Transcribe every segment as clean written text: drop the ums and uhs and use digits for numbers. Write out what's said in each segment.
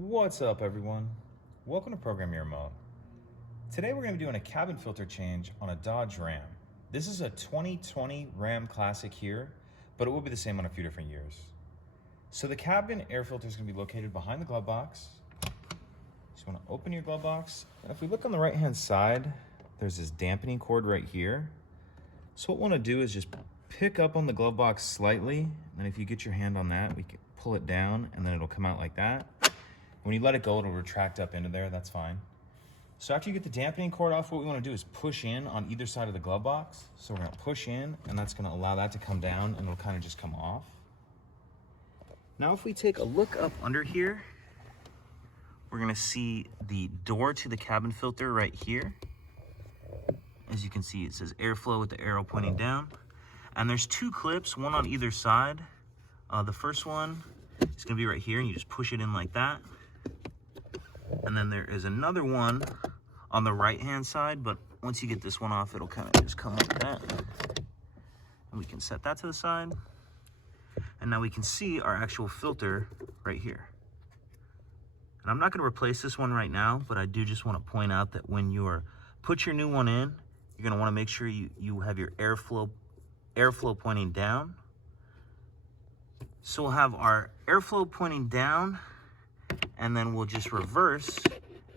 What's up, everyone? Welcome to Program Your Remote. Today we're going to be doing a cabin filter change on a Dodge Ram. This is a 2020 Ram Classic here, but it will be the same on a few different years. So the cabin air filter is going to be located behind the glove box. Just want to open your glove box, and if we look on the right hand side, there's this dampening cord right here. So what we want to do is just pick up on the glove box slightly, and if you get your hand on that, we can pull it down and then it'll come out like that. When you let it go, it'll retract up into there, that's fine. So after you get the dampening cord off, what we want to do is push in on either side of the glove box. So we're going to push in, and that's going to allow that to come down, and it'll kind of just come off. Now if we take a look up under here, we're going to see the door to the cabin filter right here. As you can see, it says airflow with the arrow pointing down. And there's two clips, one on either side. The first one is going to be right here, and you just push it in like that. And then there is another one on the right hand side, but once you get this one off, it'll kind of just come like that. And we can set that to the side. And now we can see our actual filter right here. And I'm not going to replace this one right now, but I do just want to point out that when you put your new one in, you're going to want to make sure you have your airflow pointing down. So we'll have our airflow pointing down, and then we'll just reverse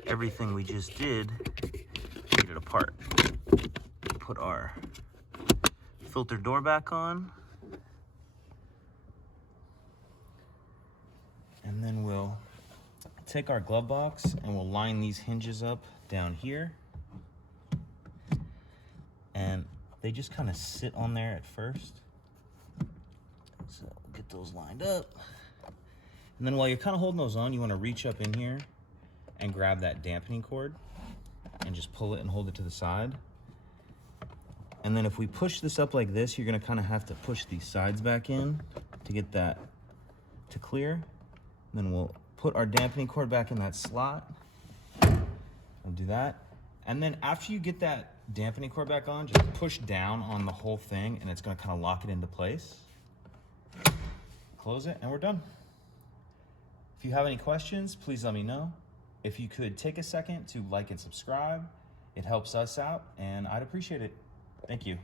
everything we just did to get it apart. Put our filter door back on. And then we'll take our glove box and we'll line these hinges up down here. And they just kind of sit on there at first. So get those lined up. And then while you're kind of holding those on, you want to reach up in here and grab that dampening cord and just pull it and hold it to the side. And then if we push this up like this, you're going to kind of have to push these sides back in to get that to clear. And then we'll put our dampening cord back in that slot. We'll do that. And then after you get that dampening cord back on, just push down on the whole thing and it's going to kind of lock it into place. Close it and we're done. If you have any questions, please let me know. If you could take a second to like and subscribe, it helps us out and I'd appreciate it. Thank you.